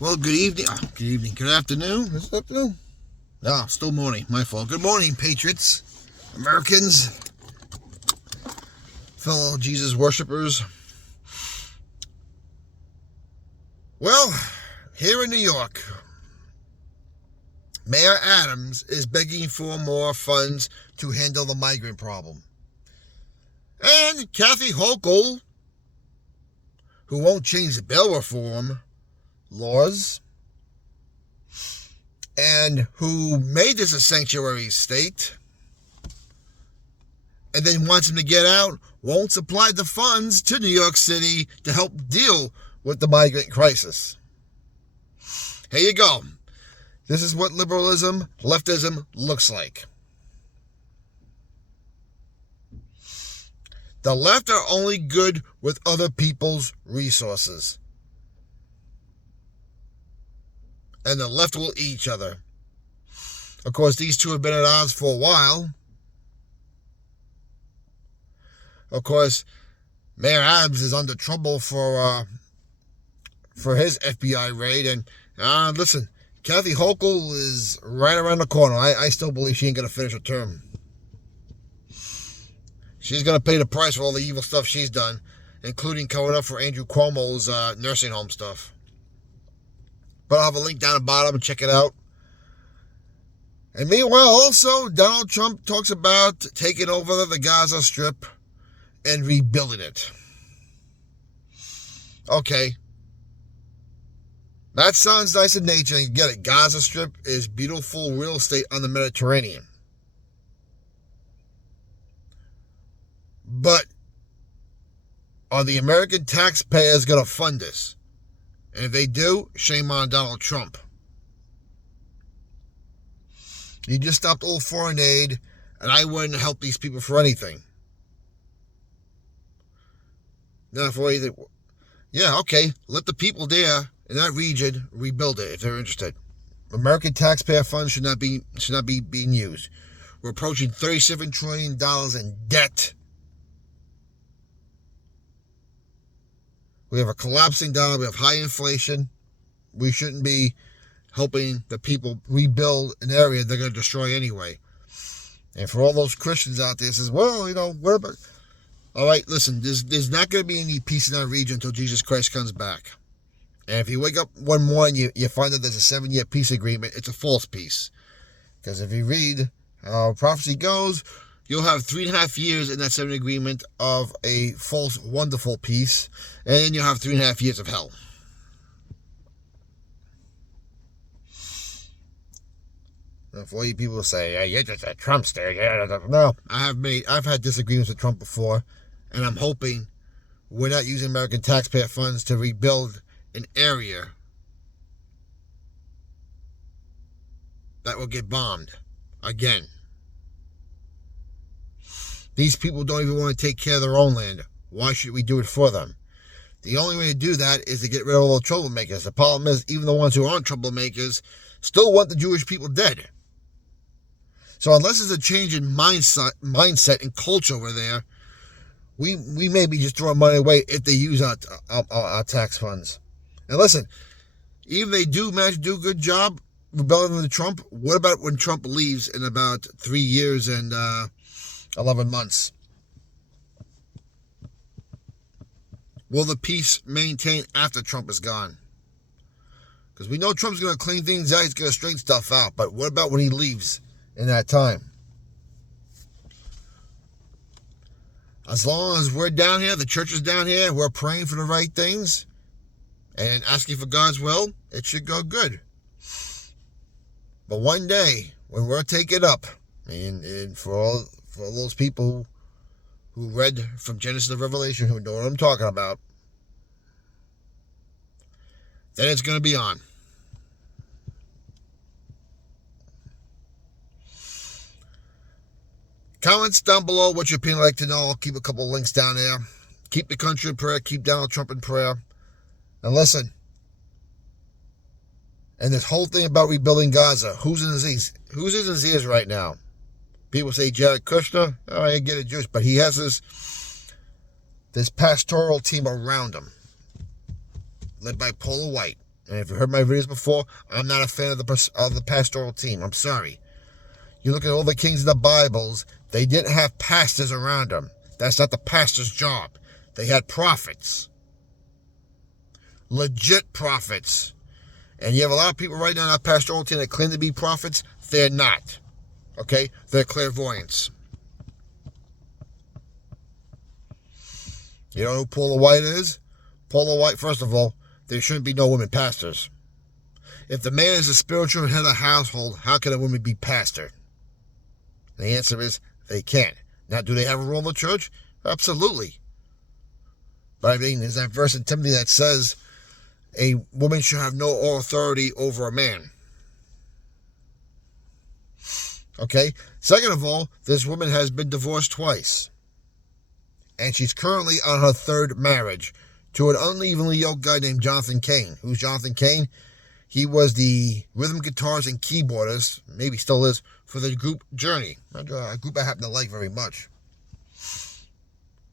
Well, good evening. Good evening. Good afternoon. Is it afternoon? No, still morning. My fault. Good morning, Patriots, Americans, fellow Jesus worshippers. Well, here in New York, Mayor Adams is begging for more funds to handle the migrant problem. And Kathy Hochul, who won't change the bail reform laws, and who made this a sanctuary state, and then wants him to get out, won't supply the funds to New York City to help deal with the migrant crisis. Here you go. This is what liberalism, leftism looks like. The left are only good with other people's resources. And the left will eat each other. Of course, these two have been at odds for a while. Of course, Mayor Adams is under trouble for his FBI raid. And listen, Kathy Hochul is right around the corner. I still believe she ain't going to finish her term. She's going to pay the price for all the evil stuff she's done, including covering up for Andrew Cuomo's nursing home stuff. But I'll have a link down the bottom and check it out. And meanwhile, also, Donald Trump talks about taking over the Gaza Strip and rebuilding it. Okay. That sounds nice in nature, and you get it. Gaza Strip is beautiful real estate on the Mediterranean. But are the American taxpayers going to fund this? And if they do, shame on Donald Trump. You just stopped all foreign aid, and I wouldn't help these people for anything. Not for anything. Yeah, okay. Let the people there in that region rebuild it if they're interested. American taxpayer funds should not be being used. We're approaching $37 trillion in debt. We have a collapsing dollar. We have high inflation. We shouldn't be helping the people rebuild an area they're going to destroy anyway. And for all those Christians out there, says, well, what about... All right, listen, there's not going to be any peace in our region until Jesus Christ comes back. And if you wake up one morning, you find that there's a 7-year peace agreement, it's a false peace. Because if you read how prophecy goes, you'll have 3.5 years in that 7-year agreement of a false, wonderful peace, and then you'll have 3.5 years of hell. For you people say, yeah, you're just a Trumpster. Yeah, no, I've had disagreements with Trump before, and I'm hoping we're not using American taxpayer funds to rebuild an area that will get bombed again. These people don't even want to take care of their own land. Why should we do it for them? The only way to do that is to get rid of all the troublemakers. The problem is, even the ones who aren't troublemakers still want the Jewish people dead. So unless there's a change in mindset and culture over there, we may be just throwing money away if they use our tax funds. And listen, even if they do manage to do a good job rebelling with Trump, what about when Trump leaves in about 3 years and 11 months? Will the peace maintain after Trump is gone? Because we know Trump's going to clean things out. He's going to straighten stuff out. But what about when he leaves in that time? As long as we're down here, the church is down here, we're praying for the right things and asking for God's will, it should go good. But one day, when we're taken up, and for all those people who read from Genesis to Revelation, who know what I'm talking about, then it's going to be on. Comments down below what your opinion like to know. I'll keep a couple links down there. Keep the country in prayer. Keep Donald Trump in prayer. And listen. And this whole thing about rebuilding Gaza, who's in his ears? Who's in his ears right now? People say Jared Kushner. Oh, I get it, Jewish, but he has this pastoral team around him, led by Paula White. And if you heard my videos before, I'm not a fan of the pastoral team. I'm sorry. You look at all the kings of the Bibles, they didn't have pastors around them. That's not the pastor's job. They had prophets. Legit prophets. And you have a lot of people right now in our pastoral team that claim to be prophets. They're not. Okay? They're clairvoyants. You know who Paula White is? Paula White, first of all, there shouldn't be no women pastors. If the man is a spiritual head of the household, how can a woman be pastor? And the answer is, they can't. Now, do they have a role in the church? Absolutely. But I mean, there's that verse in Timothy that says a woman should have no authority over a man. Okay? Second of all, this woman has been divorced twice. And she's currently on her third marriage to an unevenly yoked guy named Jonathan Cain. Who's Jonathan Cain? He was the rhythm guitarist and keyboardist, maybe still is, for the group Journey, a group I happen to like very much.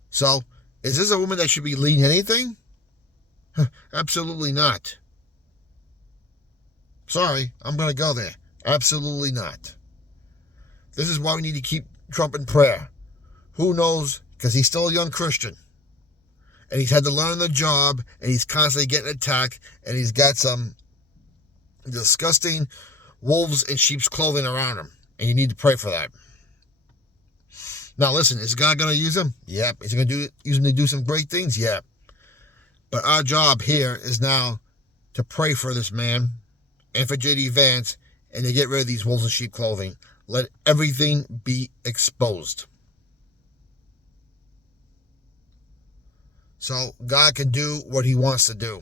So, is this a woman that should be leading anything? Absolutely not. Sorry, I'm going to go there. Absolutely not. This is why we need to keep Trump in prayer. Who knows? Because he's still a young Christian. And he's had to learn the job, and he's constantly getting attacked, and he's got some disgusting wolves in sheep's clothing around him. And you need to pray for that. Now listen, is God going to use him? Yep. Is he going to use him to do some great things? Yep. But our job here is now to pray for this man and for J.D. Vance and to get rid of these wolves in sheep clothing. Let everything be exposed. So God can do what he wants to do.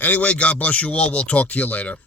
Anyway, God bless you all. We'll talk to you later.